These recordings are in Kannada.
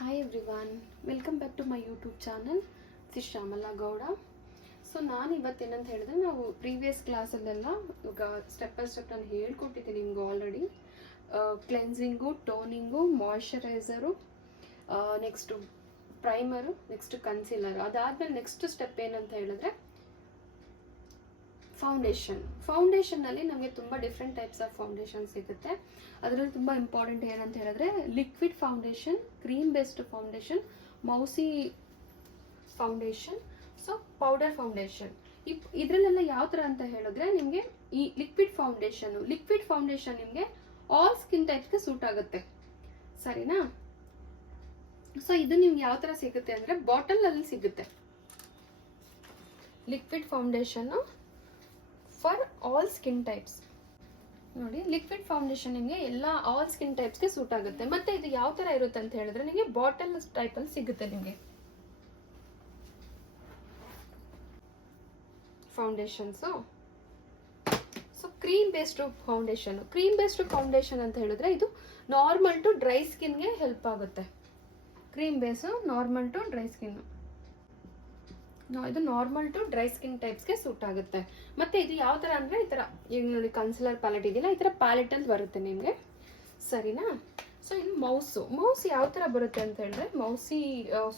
Hi everyone, welcome back to my YouTube channel. This is Shamala Gowda. So ನಾನು ಇವತ್ತೇನಂತ ಹೇಳಿದ್ರೆ ನಾವು ಪ್ರೀವಿಯಸ್ ಕ್ಲಾಸಲ್ಲೆಲ್ಲ ಈಗ ಸ್ಟೆಪ್ ಬೈ ಸ್ಟೆಪ್ ನಾನು ಹೇಳ್ಕೊಟ್ಟಿದ್ದೀನಿ ನಿಮ್ಗೆ already. Cleansing, toning, moisturiser, next primer, next concealer. ಅದಾದಮೇಲೆ ನೆಕ್ಸ್ಟ್ ಸ್ಟೆಪ್ ಏನಂತ ಹೇಳಿದ್ರೆ ಫೌಂಡೇಶನ್ನಲ್ಲಿ ನಮಗೆ ತುಂಬ ಡಿಫ್ರೆಂಟ್ ಟೈಪ್ಸ್ ಆಫ್ ಫೌಂಡೇಶನ್ ಸಿಗುತ್ತೆ. ಅದರಲ್ಲಿ ತುಂಬ ಇಂಪಾರ್ಟೆಂಟ್ ಏನಂತ ಹೇಳಿದ್ರೆ liquid foundation, cream based foundation, mousse foundation, so powder foundation. ಇದರಲ್ಲೆಲ್ಲ ಯಾವ ಥರ ಅಂತ ಹೇಳಿದ್ರೆ ನಿಮಗೆ ಈ ಲಿಕ್ವಿಡ್ ಫೌಂಡೇಶನ್ ನಿಮಗೆ ಆಲ್ ಸ್ಕಿನ್ ಟೈಪ್ಸ್ಗೆ ಸೂಟ್ ಆಗುತ್ತೆ, ಸರಿನಾ? ಸೊ ಇದು ನಿಮ್ಗೆ ಯಾವ ಥರ ಸಿಗುತ್ತೆ ಅಂದರೆ ಬಾಟಲಲ್ಲಿ ಸಿಗುತ್ತೆ. Liquid foundation for all skin types. ನೋಡಿ, ಲಿಕ್ವಿಡ್ ಫೌಂಡೇಶನ್ ನಿಮಗೆ ಎಲ್ಲ ಆಲ್ ಸ್ಕಿನ್ ಟೈಪ್ಸ್ಗೆ ಸೂಟ್ ಆಗುತ್ತೆ. ಮತ್ತೆ ಇದು ಯಾವ ಥರ ಇರುತ್ತೆ ಅಂತ ಹೇಳಿದ್ರೆ ನಿಮಗೆ ಬಾಟಲ್ ಟೈಪಲ್ಲಿ ಸಿಗುತ್ತೆ ನಿಮಗೆ foundations. So cream based foundation ಅಂತ ಹೇಳಿದ್ರೆ ಇದು ನಾರ್ಮಲ್ ಟು ಡ್ರೈ ಸ್ಕಿನ್ಗೆ ಹೆಲ್ಪ್ ಆಗುತ್ತೆ. Cream base normal to dry skin, ಇದು ನಾರ್ಮಲ್ ಟು ಡ್ರೈ ಸ್ಕಿನ್ ಟೈಪ್ಸ್ಗೆ ಸೂಟ್ ಆಗುತ್ತೆ. ಮತ್ತೆ ಇದು ಯಾವ ಥರ ಅಂದರೆ ಈ ಥರ ಈಗ ನೋಡಿ ಕನ್ಸಿಲರ್ ಪ್ಯಾಲೆಟ್ ಇದೆಯಲ್ಲ, ಈ ಥರ ಪ್ಯಾಲೆಟಲ್ಲಿ ಬರುತ್ತೆ ನಿಮಗೆ, ಸರಿನಾ? ಸೊ ಇನ್ನು ಮೌಸ್ ಯಾವ ಥರ ಬರುತ್ತೆ ಅಂತ ಹೇಳಿದ್ರೆ ಮೌಸಿ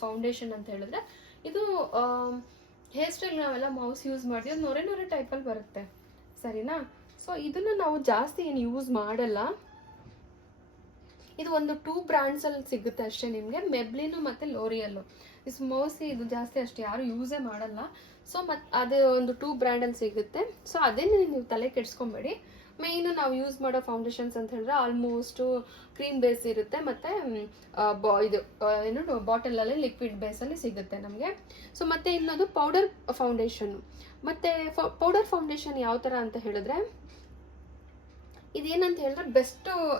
ಫೌಂಡೇಶನ್ ಅಂತ ಹೇಳಿದ್ರೆ ಇದು ಹೇರ್ ಸ್ಟೈಲ್ ನಾವೆಲ್ಲ ಮೌಸ್ ಯೂಸ್ ಮಾಡ್ತೀವಿ, ಅದು ನೊರೆ ಟೈಪಲ್ಲಿ ಬರುತ್ತೆ, ಸರಿನಾ? ಸೊ ಇದನ್ನು ನಾವು ಜಾಸ್ತಿ ಏನು ಯೂಸ್ ಮಾಡಲ್ಲ. ಇದು ಒಂದು 2 ಬ್ರ್ಯಾಂಡ್ಸಲ್ಲಿ ಸಿಗುತ್ತೆ ಅಷ್ಟೇ ನಿಮಗೆ, ಮೆಬ್ಲಿನು ಮತ್ತು ಲೋರಿಯಲ್ಲು. ಮೌಸಿ ಇದು ಜಾಸ್ತಿ ಅಷ್ಟೇ ಯಾರು ಯೂಸೇ ಮಾಡಲ್ಲ. ಸೊ ಅದು ಒಂದು 2 ಬ್ರ್ಯಾಂಡಲ್ಲಿ ಸಿಗುತ್ತೆ. ಸೊ ಅದೇನೇ ನೀವು ತಲೆ ಕೆಡಿಸ್ಕೊಬೇಡಿ. ಮೇಯ್ನು ನಾವು ಯೂಸ್ ಮಾಡೋ ಫೌಂಡೇಶನ್ಸ್ ಅಂತ ಹೇಳಿದ್ರೆ ಆಲ್ಮೋಸ್ಟು ಕ್ರೀಮ್ ಬೇಸ್ ಇರುತ್ತೆ, ಮತ್ತು ಇದು ಬಾಟಲಲ್ಲಿ ಲಿಕ್ವಿಡ್ ಬೇಸಲ್ಲಿ ಸಿಗುತ್ತೆ ನಮಗೆ. ಸೊ ಮತ್ತೆ ಇನ್ನೊಂದು ಪೌಡರ್ ಫೌಂಡೇಶನ್ನು. ಮತ್ತು ಪೌಡರ್ ಫೌಂಡೇಶನ್ ಯಾವ ಥರ ಅಂತ ಹೇಳಿದ್ರೆ ಇದೇನಂತ ಹೇಳಿದ್ರೆ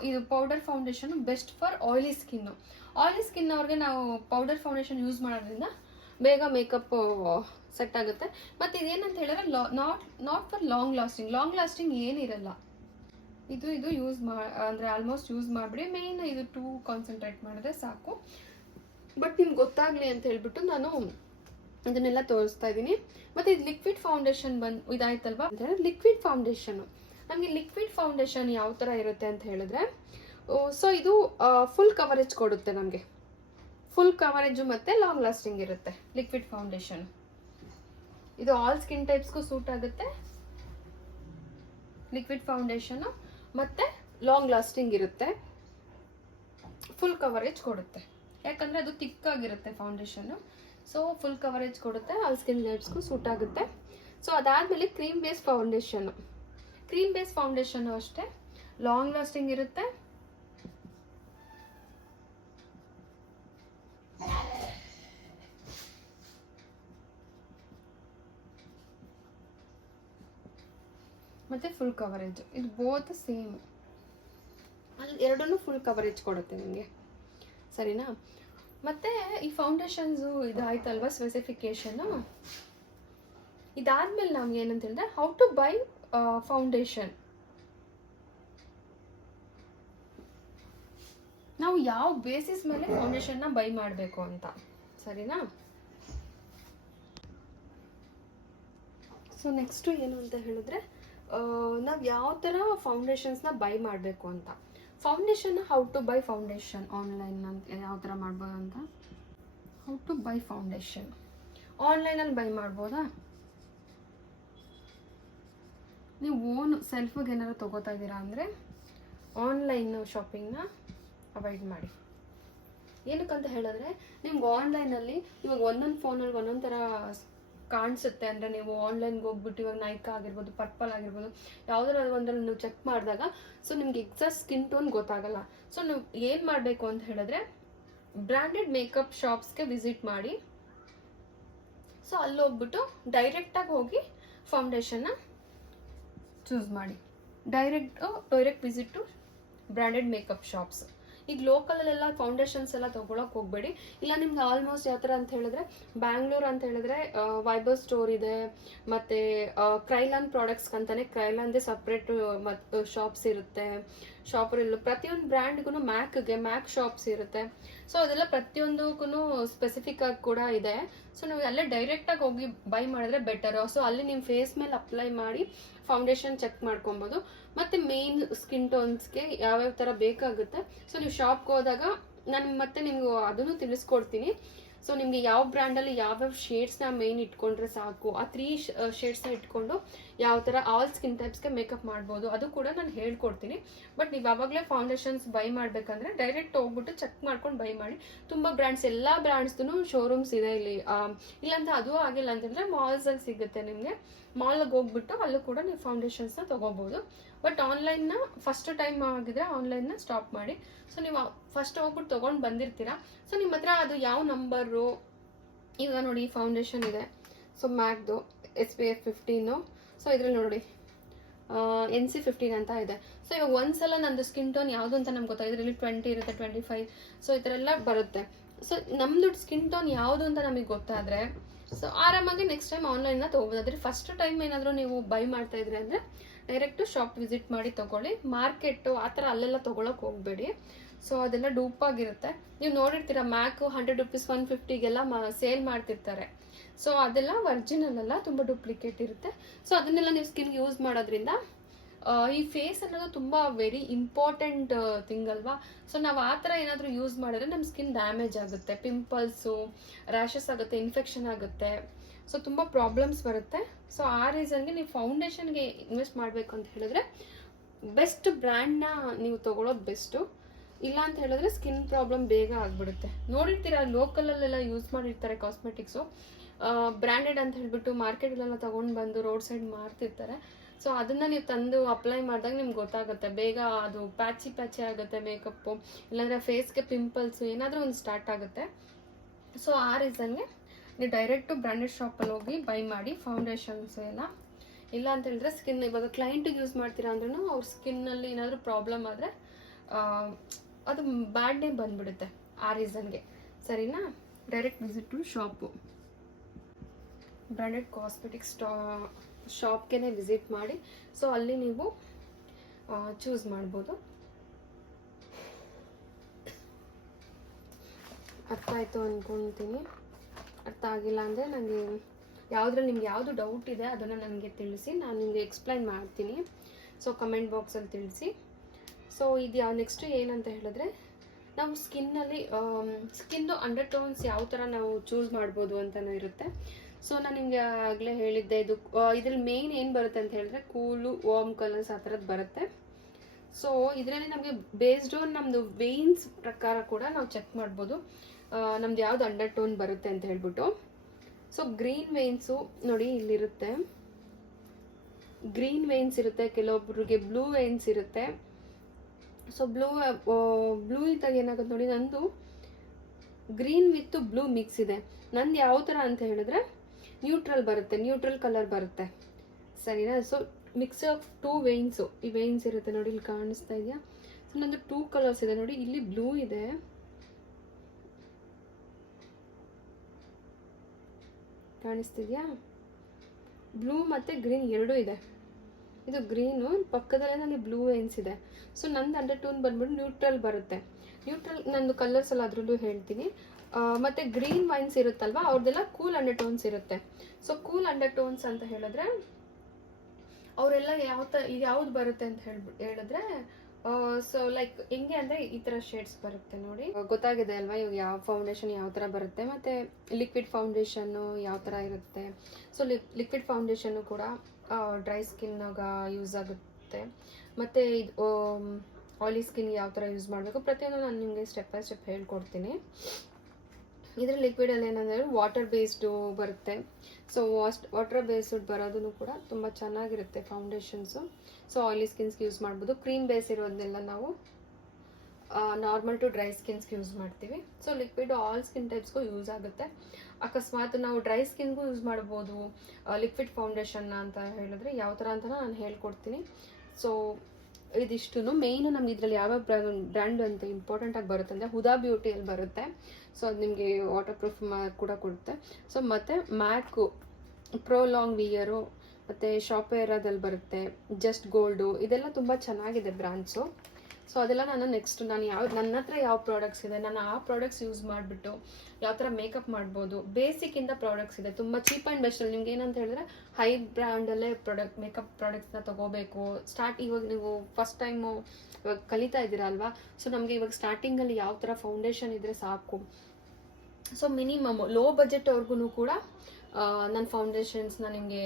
ಇದು powder foundation best for oily skin ಅವ್ರಿಗೆ ನಾವು ಪೌಡರ್ ಫೌಂಡೇಶನ್ ಯೂಸ್ ಮಾಡೋದ್ರಿಂದ ಬೇಗ ಮೇಕಪ್ ಸೆಟ್ ಆಗುತ್ತೆ. ಮತ್ತು ಇದೇನಂತ ಹೇಳಿದ್ರೆ ನಾಟ್ ಫಾರ್ ಲಾಂಗ್ ಲಾಸ್ಟಿಂಗ್ ಏನಿರಲ್ಲ. ಇದು ಯೂಸ್ ಅಂದರೆ ಆಲ್ಮೋಸ್ಟ್ ಯೂಸ್ ಮಾಡಿಬಿಡಿ. ಮೇಯ್ನ್ ಇದು 2 ಕಾನ್ಸಂಟ್ರೇಟ್ ಮಾಡಿದ್ರೆ ಸಾಕು. ಬಟ್ ನಿಮ್ಗೆ ಗೊತ್ತಾಗಲಿ ಅಂತ ಹೇಳ್ಬಿಟ್ಟು ನಾನು ಇದನ್ನೆಲ್ಲ ತೋರಿಸ್ತಾ ಇದ್ದೀನಿ. ಮತ್ತು ಇದು ಲಿಕ್ವಿಡ್ ಫೌಂಡೇಶನ್ ಇದಾಯ್ತಲ್ವಾ ಅಂತ ಹೇಳಿದ್ರೆ ನಮಗೆ ಲಿಕ್ವಿಡ್ ಫೌಂಡೇಶನ್ ಯಾವ ಥರ ಇರುತ್ತೆ ಅಂತ ಹೇಳಿದ್ರೆ ಸೊ ಇದು ಫುಲ್ ಕವರೇಜ್ ಕೊಡುತ್ತೆ ನಮಗೆ. ಫುಲ್ ಕವರೇಜು ಮತ್ತು ಲಾಂಗ್ ಲಾಸ್ಟಿಂಗ್ ಇರುತ್ತೆ ಲಿಕ್ವಿಡ್ ಫೌಂಡೇಶನ್. ಇದು ಆಲ್ ಸ್ಕಿನ್ ಟೈಪ್ಸ್ಗೂ ಸೂಟ್ ಆಗುತ್ತೆ ಲಿಕ್ವಿಡ್ ಫೌಂಡೇಶನು, ಮತ್ತು ಲಾಂಗ್ ಲಾಸ್ಟಿಂಗ್ ಇರುತ್ತೆ, ಫುಲ್ ಕವರೇಜ್ ಕೊಡುತ್ತೆ. ಯಾಕಂದರೆ ಅದು ತಿಕ್ಕಾಗಿರುತ್ತೆ ಫೌಂಡೇಶನ್ನು. ಸೊ ಫುಲ್ ಕವರೇಜ್ ಕೊಡುತ್ತೆ, ಆಲ್ ಸ್ಕಿನ್ ಟೈಪ್ಸ್ಗೂ ಸೂಟ್ ಆಗುತ್ತೆ. ಸೊ ಅದಾದಮೇಲೆ ಕ್ರೀಮ್ ಬೇಸ್ ಫೌಂಡೇಶನ್ನು ಅಷ್ಟೇ ಲಾಂಗ್ ಲಾಸ್ಟಿಂಗ್ ಇರುತ್ತೆ, ಮತ್ತು ಫುಲ್ ಕವರೇಜ್. ಇದು ಬೋತ್ ಸೇಮ್, ಅಲ್ಲಿ ಎರಡನ್ನೂ ಫುಲ್ ಕವರೇಜ್ ಕೊಡುತ್ತೆ ನಿಮಗೆ, ಸರಿನಾ? ಮತ್ತು ಈ ಫೌಂಡೇಶನ್ಸು ಇದಾಯ್ತಲ್ವ ಸ್ಪೆಸಿಫಿಕೇಶನ್ನು. ಇದಾದ್ಮೇಲೆ ನಮ್ಗೆ ಏನಂತ ಹೇಳಿದ್ರೆ ಹೌ ಟು ಬೈ ಫೌಂಡೇಶನ್. ನಾವು ಯಾವ ಬೇಸಿಸ್ ಮೇಲೆ ಫೌಂಡೇಶನ್ನ ಬೈ ಮಾಡಬೇಕು ಅಂತ, ಸರಿನಾ? ಸೊ ನೆಕ್ಸ್ಟು ಏನು ಅಂತ ಹೇಳಿದ್ರೆ ನಾವು ಯಾವ ಥರ ಫೌಂಡೇಶನ್ಸ್ನ ಬೈ ಮಾಡಬೇಕು ಅಂತ. ಫೌಂಡೇಶನ್ನ how to buy foundation online ಅಂತ ಯಾವ ಥರ ಮಾಡ್ಬೋದು ಅಂತ. ಹೌ ಟು ಬೈ ಫೌಂಡೇಶನ್ ಆನ್ಲೈನಲ್ಲಿ ಬೈ ಮಾಡ್ಬೋದಾ? ನೀವು ಓನ್ ಸೆಲ್ಫಿಗೆ ಏನಾದ್ರು ತೊಗೋತಾ ಇದ್ದೀರಾ ಅಂದರೆ ಆನ್ಲೈನ್ ಶಾಪಿಂಗ್ನ ಅವಾಯ್ಡ್ ಮಾಡಿ. ಏನಕ್ಕಂತ ಹೇಳಿದ್ರೆ ನಿಮ್ಗೆ ಆನ್ಲೈನಲ್ಲಿ ಇವಾಗ ಒಂದೊಂದು ಫೋನಲ್ಲಿ ಒಂದೊಂದು ಥರ ಕಾಣಿಸುತ್ತೆ. ಅಂದರೆ ನೀವು ಆನ್ಲೈನ್ಗೆ ಹೋಗ್ಬಿಟ್ಟು ಇವಾಗ ನೈಕಾ ಆಗಿರ್ಬೋದು, ಪರ್ಪಲ್ ಆಗಿರ್ಬೋದು, ಯಾವುದಾದ್ರು ಒಂದರಲ್ಲಿ ನೀವು ಚೆಕ್ ಮಾಡಿದಾಗ ಸೊ ನಿಮ್ಗೆ ಎಕ್ಸಾಕ್ಟ್ ಸ್ಕಿನ್ ಟೋನ್ ಗೊತ್ತಾಗಲ್ಲ. ಸೊ ನೀವು ಏನು ಮಾಡಬೇಕು ಅಂತ ಹೇಳಿದ್ರೆ ಬ್ರ್ಯಾಂಡೆಡ್ ಮೇಕಪ್ ಶಾಪ್ಸ್ಗೆ ವಿಸಿಟ್ ಮಾಡಿ. ಸೊ ಅಲ್ಲಿ ಹೋಗ್ಬಿಟ್ಟು ಡೈರೆಕ್ಟಾಗಿ ಹೋಗಿ ಫೌಂಡೇಶನ್ನ ಚೂಸ್ ಮಾಡಿ. Direct visit to branded makeup shops. ಈಗ ಲೋಕಲಲ್ಲೆಲ್ಲ ಫೌಂಡೇಶನ್ಸ್ ಎಲ್ಲ ತೊಗೊಳಕ್ಕೆ ಹೋಗಬೇಡಿ. ಇಲ್ಲ ನಿಮ್ಗೆ ಆಲ್ಮೋಸ್ಟ್ ಯಾವ ಥರ ಅಂತ ಹೇಳಿದ್ರೆ ಬ್ಯಾಂಗ್ಳೂರ್ ಅಂತ ಹೇಳಿದ್ರೆ ವೈಬರ್ ಸ್ಟೋರ್ ಇದೆ, ಮತ್ತು ಕ್ರೈಲಾನ್ ಪ್ರಾಡಕ್ಟ್ಸ್ ಅಂತಾನೆ ಕ್ರೈಲಾನ್ದೇ ಸಪ್ರೇಟ್ ಶಾಪ್ಸ್ ಇರುತ್ತೆ. ಶಾಪರ್ ಇಲ್ಲ. ಪ್ರತಿಯೊಂದು ಬ್ರ್ಯಾಂಡ್ಗೂ ಮ್ಯಾಕ್ ಶಾಪ್ಸ್ ಇರುತ್ತೆ. ಸೊ ಅದೆಲ್ಲ ಪ್ರತಿಯೊಂದಕ್ಕೂ ಸ್ಪೆಸಿಫಿಕ್ ಆಗಿ ಕೂಡ ಇದೆ. ಸೊ ನೀವು ಅಲ್ಲೇ ಡೈರೆಕ್ಟಾಗಿ ಹೋಗಿ ಬೈ ಮಾಡಿದ್ರೆ ಬೆಟರು. ಸೊ ಅಲ್ಲಿ ನಿಮ್ಮ ಫೇಸ್ ಮೇಲೆ ಅಪ್ಲೈ ಮಾಡಿ ಫೌಂಡೇಶನ್ ಚೆಕ್ ಮಾಡ್ಕೊಬೋದು. ಮತ್ತು ಮೇನ್ ಸ್ಕಿನ್ ಟೋನ್ಸ್ಗೆ ಯಾವ್ಯಾವ ಥರ ಬೇಕಾಗುತ್ತೆ. ಸೊ ನೀವು ಶಾಪ್ಗೆ ಹೋದಾಗ ನಾನು ಮತ್ತೆ ನಿಮ್ಗೆ ಅದನ್ನು ತಿಳಿಸ್ಕೊಡ್ತೀನಿ. ಸೊ ನಿಮಗೆ ಯಾವ ಬ್ರ್ಯಾಂಡಲ್ಲಿ ಯಾವ್ಯಾವ ಶೇಡ್ಸ್ನ ಮೇನ್ ಇಟ್ಕೊಂಡ್ರೆ ಸಾಕು, ಆ 3 ಶೇಡ್ಸ್ನ ಇಟ್ಕೊಂಡು ಯಾವ ಥರ ಆಲ್ ಸ್ಕಿನ್ ಟೈಪ್ಸ್ಗೆ ಮೇಕಪ್ ಮಾಡ್ಬೋದು ಅದು ಕೂಡ ನಾನು ಹೇಳ್ಕೊಡ್ತೀನಿ. ಬಟ್ ನೀವು ಯಾವಾಗಲೇ ಫೌಂಡೇಶನ್ಸ್ ಬೈ ಮಾಡಬೇಕಂದ್ರೆ ಡೈರೆಕ್ಟ್ ಹೋಗ್ಬಿಟ್ಟು ಚೆಕ್ ಮಾಡ್ಕೊಂಡು ಬೈ ಮಾಡಿ. ತುಂಬ ಬ್ರ್ಯಾಂಡ್ಸ್, ಎಲ್ಲ ಬ್ರ್ಯಾಂಡ್ಸ್ದು ಶೋರೂಮ್ಸ್ ಇದೆ ಇಲ್ಲಿ. ಇಲ್ಲಾಂತ ಅದು ಆಗಿಲ್ಲ ಅಂತಂದರೆ ಮಾಲ್ಸಲ್ಲಿ ಸಿಗುತ್ತೆ ನಿಮಗೆ. ಮಾಲ್ಗೆ ಹೋಗ್ಬಿಟ್ಟು ಅಲ್ಲೂ ಕೂಡ ನೀವು ಫೌಂಡೇಶನ್ಸ್ನ ತೊಗೋಬೋದು. ಬಟ್ ಆನ್ಲೈನ್ನ ಫಸ್ಟ್ ಟೈಮ್ ಆಗಿದ್ರೆ ಆನ್ಲೈನ್ನ ಸ್ಟಾಪ್ ಮಾಡಿ. ಸೊ ನೀವು ಫಸ್ಟ್ ಹೋಗ್ಬಿಟ್ಟು ತೊಗೊಂಡು ಬಂದಿರ್ತೀರಾ. ಸೊ ನಿಮ್ಮ ಹತ್ರ ಅದು ಯಾವ ನಂಬರು, ಈಗ ನೋಡಿ ಫೌಂಡೇಶನ್ ಇದೆ. So ಮ್ಯಾಕ್ದು SPF 15. ಸೊ ಇದ್ರಲ್ಲಿ ನೋಡಿ NC15 ಅಂತ ಇದೆ. ಸೊ ಇವಾಗ ಒಂದ್ಸಲ ನಂದು ಸ್ಕಿನ್ ಟೋನ್ ಯಾವುದು ಅಂತ ನಮ್ಗೆ ಗೊತ್ತಾಗಿದೆ. ಇದರಲ್ಲಿ 20 ಇರುತ್ತೆ, 25. ಸೊ ಈ ಥರ ಎಲ್ಲ ಬರುತ್ತೆ. ಸೊ ನಮ್ಮದು ಸ್ಕಿನ್ ಟೋನ್ ಯಾವುದು ಅಂತ ನಮಗೆ ಗೊತ್ತಾದರೆ ಸೊ ಆರಾಮಾಗಿ ನೆಕ್ಸ್ಟ್ ಟೈಮ್ ಆನ್ಲೈನ್ನ ತೊಗೋಬೋದು. ಆದರೆ ಫಸ್ಟ್ ಟೈಮ್ ಏನಾದರೂ ನೀವು ಬೈ ಮಾಡ್ತಾ ಇದ್ರಿ ಅಂದರೆ ಡೈರೆಕ್ಟು ಶಾಪ್ ವಿಸಿಟ್ ಮಾಡಿ ತೊಗೊಳ್ಳಿ. ಮಾರ್ಕೆಟು ಆ ಥರ ಅಲ್ಲೆಲ್ಲ ತೊಗೊಳಕ್ಕೆ ಹೋಗಬೇಡಿ. ಸೊ ಅದೆಲ್ಲ ಡೂಪಾಗಿರುತ್ತೆ. ನೀವು ನೋಡಿರ್ತೀರ ಮ್ಯಾಕ್ 100 ರೂಪೀಸ್ 150ಗೆಲ್ಲ ಸೇಲ್ ಮಾಡ್ತಿರ್ತಾರೆ. ಸೊ ಅದೆಲ್ಲ ಒರಿಜಿನಲ್ ಅಲ್ಲ, ತುಂಬ ಡೂಪ್ಲಿಕೇಟ್ ಇರುತ್ತೆ. ಸೊ ಅದನ್ನೆಲ್ಲ ನೀವು ಸ್ಕಿನ್ಗೆ ಯೂಸ್ ಮಾಡೋದ್ರಿಂದ ಈ ಫೇಸ್ ಅನ್ನೋದು ತುಂಬ ವೆರಿ ಇಂಪಾರ್ಟೆಂಟ್ ಥಿಂಗ್ ಅಲ್ವಾ. ಸೊ ನಾವು ಆ ಥರ ಏನಾದರೂ ಯೂಸ್ ಮಾಡಿದ್ರೆ ನಮ್ಮ ಸ್ಕಿನ್ ಡ್ಯಾಮೇಜ್ ಆಗುತ್ತೆ, ಪಿಂಪಲ್ಸು, ರ್ಯಾಷಸ್ ಆಗುತ್ತೆ, ಇನ್ಫೆಕ್ಷನ್ ಆಗುತ್ತೆ. ಸೊ ತುಂಬ ಪ್ರಾಬ್ಲಮ್ಸ್ ಬರುತ್ತೆ. ಸೊ ಆ ರೀಸನ್ಗೆ ನೀವು ಫೌಂಡೇಶನ್ಗೆ ಇನ್ವೆಸ್ಟ್ ಮಾಡಬೇಕು ಅಂತ ಹೇಳಿದ್ರೆ ಬೆಸ್ಟ್ ಬ್ರ್ಯಾಂಡ್ನ ನೀವು ತೊಗೊಳೋದು ಬೆಸ್ಟು. ಇಲ್ಲ ಅಂತ ಹೇಳಿದ್ರೆ ಸ್ಕಿನ್ ಪ್ರಾಬ್ಲಮ್ ಬೇಗ ಆಗಿಬಿಡುತ್ತೆ. ನೋಡಿರ್ತೀರ ಲೋಕಲಲ್ಲೆಲ್ಲ ಯೂಸ್ ಮಾಡಿರ್ತಾರೆ ಕಾಸ್ಮೆಟಿಕ್ಸು, ಬ್ರ್ಯಾಂಡೆಡ್ ಅಂತ ಹೇಳ್ಬಿಟ್ಟು ಮಾರ್ಕೆಟಲ್ಲೆಲ್ಲ ತೊಗೊಂಡು ಬಂದು ರೋಡ್ ಸೈಡ್ ಮಾರ್ತಿರ್ತಾರೆ. ಸೊ ಅದನ್ನು ನೀವು ತಂದು ಅಪ್ಲೈ ಮಾಡಿದಾಗ ನಿಮ್ಗೆ ಗೊತ್ತಾಗುತ್ತೆ, ಬೇಗ ಅದು ಪ್ಯಾಚಿ ಆಗುತ್ತೆ ಮೇಕಪ್ಪು, ಇಲ್ಲಾಂದರೆ ಫೇಸ್ಗೆ ಪಿಂಪಲ್ಸು ಏನಾದರೂ ಒಂದು ಸ್ಟಾರ್ಟ್ ಆಗುತ್ತೆ. ಸೊ ಆ ರೀಸನ್ಗೆ ನೀವು ಡೈರೆಕ್ಟು ಬ್ರ್ಯಾಂಡೆಡ್ ಶಾಪಲ್ಲಿ ಹೋಗಿ ಬೈ ಮಾಡಿ ಫೌಂಡೇಶನ್ಸ್ ಎಲ್ಲ. ಇಲ್ಲ ಅಂತ ಹೇಳಿದ್ರೆ ಸ್ಕಿನ್ ಇವಾಗ ಕ್ಲೈಂಟಿಗೆ ಯೂಸ್ ಮಾಡ್ತೀರಾ ಅಂದ್ರೂ ಅವ್ರ ಸ್ಕಿನ್ನಲ್ಲಿ ಏನಾದರೂ ಪ್ರಾಬ್ಲಮ್ ಆದರೆ ಅದು ಬ್ಯಾಡ್ ನೇಮ್ ಬಂದ್ಬಿಡುತ್ತೆ. ಆ ರೀಸನ್ಗೆ ಸರಿನಾ. Direct visit to shop, branded cosmetics ಶಾಪ್ಗೆ ವಿಸಿಟ್ ಮಾಡಿ. ಸೊ ಅಲ್ಲಿ ನೀವು ಚೂಸ್ ಮಾಡ್ಬೋದು. ಅರ್ಥ ಆಯಿತು ಅಂದ್ಕೊಳ್ತೀನಿ. ಅರ್ಥ ಆಗಿಲ್ಲ ಅಂದರೆ ನನಗೆ ಯಾವುದ್ರಲ್ಲಿ ನಿಮ್ಗೆ ಯಾವುದು ಡೌಟ್ ಇದೆ ಅದನ್ನು ನನಗೆ ತಿಳಿಸಿ, ನಾನು ನಿಮಗೆ ಎಕ್ಸ್ಪ್ಲೈನ್ ಮಾಡ್ತೀನಿ. ಸೊ ಕಮೆಂಟ್ ಬಾಕ್ಸಲ್ಲಿ ತಿಳಿಸಿ. ಸೊ ಇದು ನೆಕ್ಸ್ಟ್ ಏನಂತ ಹೇಳಿದ್ರೆ ನಾವು ಸ್ಕಿನ್ನು ಅಂಡರ್ ಟೋನ್ಸ್ ಯಾವ ಥರ ನಾವು ಚೂಸ್ ಮಾಡ್ಬೋದು ಅಂತಲೂ ಇರುತ್ತೆ. ಸೊ ನಾನು ನಿಮಗೆ ಆಗಲೇ ಹೇಳಿದ್ದೆ, ಇದ್ರಲ್ಲಿ ಮೇನ್ ಏನು ಬರುತ್ತೆ ಅಂತ ಹೇಳಿದ್ರೆ ಕೂಲು, ವಾರ್ಮ್ ಕಲರ್ಸ್ ಆ ಥರದ್ದು ಬರುತ್ತೆ. ಸೊ ಇದರಲ್ಲಿ ನಮಗೆ ಬೇಸ್ಡ್ ಆನ್ ನಮ್ಮದು ವೇನ್ಸ್ ಪ್ರಕಾರ ಕೂಡ ನಾವು ಚೆಕ್ ಮಾಡ್ಬೋದು ನಮ್ದು ಯಾವ್ದು ಅಂಡರ್ ಟೋನ್ ಬರುತ್ತೆ ಅಂತ ಹೇಳ್ಬಿಟ್ಟು. ಸೊ ಗ್ರೀನ್ ವೇನ್ಸು ನೋಡಿ ಇಲ್ಲಿರುತ್ತೆ, ಗ್ರೀನ್ ವೇನ್ಸ್ ಇರುತ್ತೆ, ಕೆಲವೊಬ್ಬರಿಗೆ ಬ್ಲೂ ವೇನ್ಸ್ ಇರುತ್ತೆ. ಸೊ ಬ್ಲೂ ಇದ್ದಾಗ ಏನಾಗುತ್ತೆ ನೋಡಿ, ನಂದು ಗ್ರೀನ್ ವಿತ್ ಬ್ಲೂ ಮಿಕ್ಸ್ ಇದೆ. ನಂದು ಯಾವ ಥರ ಅಂತ ಹೇಳಿದ್ರೆ ನ್ಯೂಟ್ರಲ್ ಬರುತ್ತೆ, ನ್ಯೂಟ್ರಲ್ ಕಲರ್ ಬರುತ್ತೆ ಸರಿನಾ. ಸೊ ಮಿಕ್ಸ್ ಆಫ್ 2 ವೇನ್ಸು, ಈ ವೇನ್ಸ್ ಇರುತ್ತೆ ನೋಡಿ, ಇಲ್ಲಿ ಕಾಣಿಸ್ತಾ ಇದೆಯಾ. ಸೊ ನಂದು 2 ಕಲರ್ಸ್ ಇದೆ ನೋಡಿ, ಇಲ್ಲಿ ಬ್ಲೂ ಇದೆ, ಕಾಣಿಸ್ತಿದ್ಯಾ, ಬ್ಲೂ ಮತ್ತು ಗ್ರೀನ್ ಎರಡೂ ಇದೆ. ಇದು ಗ್ರೀನು, ಪಕ್ಕದಲ್ಲೇ ನನಗೆ ಬ್ಲೂ ವೇನ್ಸ್ ಇದೆ. ಸೊ ನಂದು ಅಂಡರ್ ಟೋನ್ ಬಂದ್ಬಿಟ್ಟು ನ್ಯೂಟ್ರಲ್ ಬರುತ್ತೆ. ನ್ಯೂಟ್ರಲ್ ನಂದು ಕಲರ್ಸ್ ಎಲ್ಲ ಅದರಲ್ಲೂ ಹೇಳ್ತೀನಿ. ಮತ್ತು ಗ್ರೀನ್ ವೈನ್ಸ್ ಇರುತ್ತಲ್ವ ಅವ್ರದ್ದೆಲ್ಲ ಕೂಲ್ ಅಂಡರ್ ಟೋನ್ಸ್ ಇರುತ್ತೆ. ಸೊ ಕೂಲ್ ಅಂಡರ್ ಟೋನ್ಸ್ ಅಂತ ಹೇಳಿದ್ರೆ ಅವರೆಲ್ಲ ಯಾವ್ದು ಬರುತ್ತೆ ಅಂತ ಹೇಳಿದ್ರೆ ಸೊ ಲೈಕ್ ಹೆಂಗೆ ಅಂದರೆ ಈ ಥರ ಶೇಡ್ಸ್ ಬರುತ್ತೆ ನೋಡಿ, ಗೊತ್ತಾಗಿದೆ ಅಲ್ವಾ ಇವಾಗ ಯಾವ ಫೌಂಡೇಶನ್ ಯಾವ ಥರ ಬರುತ್ತೆ. ಮತ್ತು ಲಿಕ್ವಿಡ್ ಫೌಂಡೇಶನ್ನು ಯಾವ ಥರ ಇರುತ್ತೆ. ಸೊ ಲಿಕ್ವಿಡ್ ಫೌಂಡೇಶನ್ನು ಕೂಡ ಡ್ರೈ ಸ್ಕಿನ್ನಾಗ ಯೂಸ್ ಆಗುತ್ತೆ. ಮತ್ತು ಇದು ಆಯಿಲಿ ಸ್ಕಿನ್ಗೆ ಯಾವ ಥರ ಯೂಸ್ ಮಾಡಬೇಕು ಪ್ರತಿಯೊಂದು ನಾನು ನಿಮಗೆ ಸ್ಟೆಪ್ ಬೈ ಸ್ಟೆಪ್ ಹೇಳ್ಕೊಡ್ತೀನಿ. ಇದರ ಲಿಕ್ವಿಡಲ್ಲಿ ಏನಂದರೆ ವಾಟರ್ ಬೇಸ್ಡು ಬರುತ್ತೆ. ಸೊ ವಾಟರ್ ಬೇಸ್ಡ್ ಬರೋದನ್ನು ಕೂಡ ತುಂಬ ಚೆನ್ನಾಗಿರುತ್ತೆ ಫೌಂಡೇಶನ್ಸು. ಸೊ ಆಯಿಲಿ ಸ್ಕಿನ್ಸ್ಗೆ ಯೂಸ್ ಮಾಡ್ಬೋದು. ಕ್ರೀಮ್ ಬೇಸ್ ಇರೋದನ್ನೆಲ್ಲ ನಾವು ನಾರ್ಮಲ್ ಟು ಡ್ರೈ ಸ್ಕಿನ್ಸ್ಗೆ ಯೂಸ್ ಮಾಡ್ತೀವಿ. ಸೊ ಲಿಕ್ವಿಡ್ ಆಲ್ ಸ್ಕಿನ್ ಟೈಪ್ಸ್ಗೂ ಯೂಸ್ ಆಗುತ್ತೆ. ಅಕಸ್ಮಾತ್ ನಾವು ಡ್ರೈ ಸ್ಕಿನ್ಗೂ ಯೂಸ್ ಮಾಡ್ಬೋದು ಲಿಕ್ವಿಡ್ ಫೌಂಡೇಶನ್ನ ಅಂತ ಹೇಳಿದ್ರೆ ಯಾವ ಥರ ಅಂತ ನಾನು ಹೇಳ್ಕೊಡ್ತೀನಿ. ಸೊ ಇದಿಷ್ಟು ಮೇಯ್ನು ನಮ್ಗೆ ಇದರಲ್ಲಿ ಯಾವ ಬ್ರ್ಯಾಂಡ್ ಅಂತ ಇಂಪಾರ್ಟೆಂಟಾಗಿ ಬರುತ್ತೆ ಅಂದರೆ ಹುದಾ ಬ್ಯೂಟಿಯಲ್ಲಿ ಬರುತ್ತೆ. ಸೊ ಅದು ನಿಮಗೆ ವಾಟರ್ ಪ್ರೂಫ್ ಕೂಡ ಕೊಡುತ್ತೆ. ಸೊ ಮತ್ತು ಮ್ಯಾಕು, ಪ್ರೋ ಲಾಂಗ್ ವಿಯರು, ಮತ್ತು ಶಾಪೇರಾದಲ್ಲಿ ಬರುತ್ತೆ, ಜಸ್ಟ್ ಗೋಲ್ಡು, ಇದೆಲ್ಲ ತುಂಬ ಚೆನ್ನಾಗಿದೆ ಬ್ರ್ಯಾಂಡ್ಸು. ಸೊ ಅದೆಲ್ಲ ನಾನು ನೆಕ್ಸ್ಟ್ ನಾನು ನನ್ನ ಹತ್ರ ಯಾವ ಪ್ರಾಡಕ್ಟ್ಸ್ ಇದೆ, ನಾನು ಆ ಪ್ರಾಡಕ್ಟ್ಸ್ ಯೂಸ್ ಮಾಡಿಬಿಟ್ಟು ಯಾವ ಥರ ಮೇಕಪ್ ಮಾಡ್ಬೋದು, ಬೇಸಿಕ್ಕಿಂದ ಪ್ರಾಡಕ್ಟ್ಸ್ ಇದೆ ತುಂಬ ಚೀಪ್ ಆ್ಯಂಡ್ ಬೆಸ್ಟಲ್ಲಿ. ನಿಮ್ಗೆ ಏನಂತ ಹೇಳಿದ್ರೆ ಹೈ ಬ್ರ್ಯಾಂಡಲ್ಲೇ ಮೇಕಪ್ ಪ್ರಾಡಕ್ಟ್ಸ್ನ ತೊಗೋಬೇಕು. ಇವಾಗ ನೀವು ಫಸ್ಟ್ ಟೈಮು ಇವಾಗ ಕಲಿತಾ ಇದ್ದೀರಾ ಅಲ್ವಾ, ಸೊ ನಮಗೆ ಇವಾಗ ಸ್ಟಾರ್ಟಿಂಗಲ್ಲಿ ಯಾವ ಥರ ಫೌಂಡೇಶನ್ ಇದ್ದರೆ ಸಾಕು. ಸೊ ಮಿನಿಮಮ್ ಲೋ ಬಜೆಟ್ವರೆಗೂ ಕೂಡ ನಾನು ಫೌಂಡೇಶನ್ಸ್ನ ನಿಮಗೆ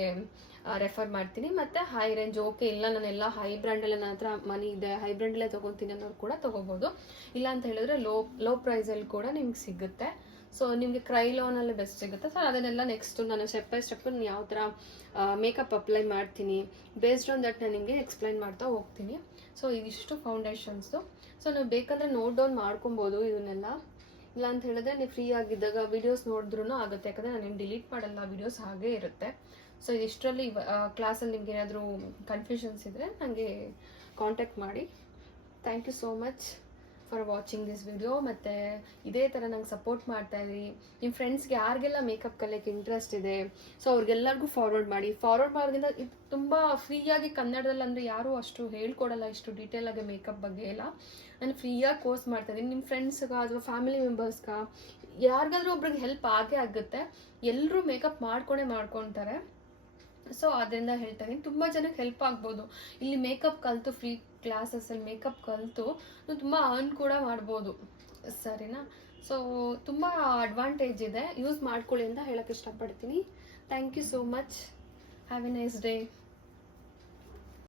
ರೆಫರ್ ಮಾಡ್ತೀನಿ. ಮತ್ತು ಹೈ ರೇಂಜ್ ಓಕೆ ಇಲ್ಲ ನಾನೆಲ್ಲ ಹೈ ಬ್ರ್ಯಾಂಡಲ್ಲೇ ನನ್ನ ಹತ್ರ ಮನಿ ಇದೆ, ಹೈ ಬ್ರ್ಯಾಂಡಲ್ಲೇ ತೊಗೊತೀನಿ ಅನ್ನೋರು ಕೂಡ ತೊಗೋಬೋದು. ಇಲ್ಲ ಅಂತ ಹೇಳಿದ್ರೆ ಲೋ ಪ್ರೈಸಲ್ಲಿ ಕೂಡ ನಿಮ್ಗೆ ಸಿಗುತ್ತೆ. ಸೊ ನಿಮಗೆ ಕ್ರೈಲಾನಲ್ಲೇ ಬೆಸ್ಟ್ ಸಿಗುತ್ತೆ. ಸೊ ಅದನ್ನೆಲ್ಲ ನೆಕ್ಸ್ಟ್ ನಾನು ಸ್ಟೆಪ್ ಬೈ ಸ್ಟೆಪ್ ಯಾವ ಥರ ಮೇಕಪ್ ಅಪ್ಲೈ ಮಾಡ್ತೀನಿ ಬೇಸ್ಡ್ ಆನ್ ದಟ್ ನಾನು ನಿಮಗೆ ಎಕ್ಸ್ಪ್ಲೈನ್ ಮಾಡ್ತಾ ಹೋಗ್ತೀನಿ. ಸೊ ಇದಿಷ್ಟು ಫೌಂಡೇಶನ್ಸು. ಸೊ ನೀವು ಬೇಕಂದರೆ ನೋಟ್ ಡೌನ್ ಮಾಡ್ಕೊಬೋದು ಇದನ್ನೆಲ್ಲ. ಇಲ್ಲ ಅಂತ ಹೇಳಿದ್ರೆ ನೀವು ಫ್ರೀ ಆಗಿದ್ದಾಗ ವಿಡಿಯೋಸ್ ನೋಡಿದ್ರೂ ಆಗುತ್ತೆ, ಯಾಕಂದರೆ ನಾನು ಡಿಲೀಟ್ ಮಾಡಲ್ಲ, ವಿಡಿಯೋಸ್ ಹಾಗೇ ಇರುತ್ತೆ. ಸೊ ಇದಿಷ್ಟರಲ್ಲಿ ಕ್ಲಾಸಲ್ಲಿ ನಿಮ್ಗೆ ಏನಾದರೂ ಕನ್ಫ್ಯೂಷನ್ಸ್ ಇದ್ದರೆ ನನಗೆ ಕಾಂಟ್ಯಾಕ್ಟ್ ಮಾಡಿ. Thank you so much for watching this video. ಮತ್ತು ಇದೇ ಥರ ನಂಗೆ ಸಪೋರ್ಟ್ ಮಾಡ್ತಾಯಿದ್ರಿ. ನಿಮ್ಮ ಫ್ರೆಂಡ್ಸ್ಗೆ ಯಾರಿಗೆಲ್ಲ ಮೇಕಪ್ ಕಲಿಯೋಕ್ಕೆ ಇಂಟ್ರೆಸ್ಟ್ ಇದೆ ಸೊ ಅವ್ರಿಗೆಲ್ಲರಿಗೂ ಫಾರ್ವರ್ಡ್ ಮಾಡೋದ್ರಿಂದ ಇದು ತುಂಬ ಫ್ರೀಯಾಗಿ ಕನ್ನಡದಲ್ಲಿ, ಅಂದರೆ ಯಾರೂ ಅಷ್ಟು ಹೇಳ್ಕೊಡಲ್ಲ ಇಷ್ಟು ಡೀಟೇಲಾಗಿ ಮೇಕಪ್ ಬಗ್ಗೆ ಎಲ್ಲ. ನಾನು ಫ್ರೀಯಾಗಿ ಕೋರ್ಸ್ ಮಾಡ್ತಾಯಿದ್ದೀನಿ. ನಿಮ್ಮ ಫ್ರೆಂಡ್ಸ್ಗೆ ಅಥವಾ ಫ್ಯಾಮಿಲಿ ಮೆಂಬರ್ಸ್ಗೆ ಯಾರಿಗಾದ್ರೂ ಒಬ್ರಿಗೆ ಹೆಲ್ಪ್ ಆಗೇ ಆಗುತ್ತೆ. ಎಲ್ಲರೂ ಮೇಕಪ್ ಮಾಡ್ಕೊತಾರೆ. ಸೊ ಅದರಿಂದ ಹೇಳ್ತಾ ಇದ್ದೀನಿ, ತುಂಬ ಜನಕ್ಕೆ ಹೆಲ್ಪ್ ಆಗ್ಬೋದು. ಇಲ್ಲಿ ಮೇಕಪ್ ಕಲಿತು ಫ್ರೀ ಕ್ಲಾಸಸ್ಸಲ್ಲಿ ಮೇಕಪ್ ಕಲಿತು ನೀವು ತುಂಬ ಅರ್ನ್ ಕೂಡ ಮಾಡ್ಬೋದು, ಸರಿನಾ? ಸೊ ತುಂಬ ಅಡ್ವಾಂಟೇಜ್ ಇದೆ, ಯೂಸ್ ಮಾಡ್ಕೊಳ್ಳಿ ಅಂತ ಹೇಳೋಕ್ಕೆ ಇಷ್ಟಪಡ್ತೀನಿ. Thank you so much. Have a nice day.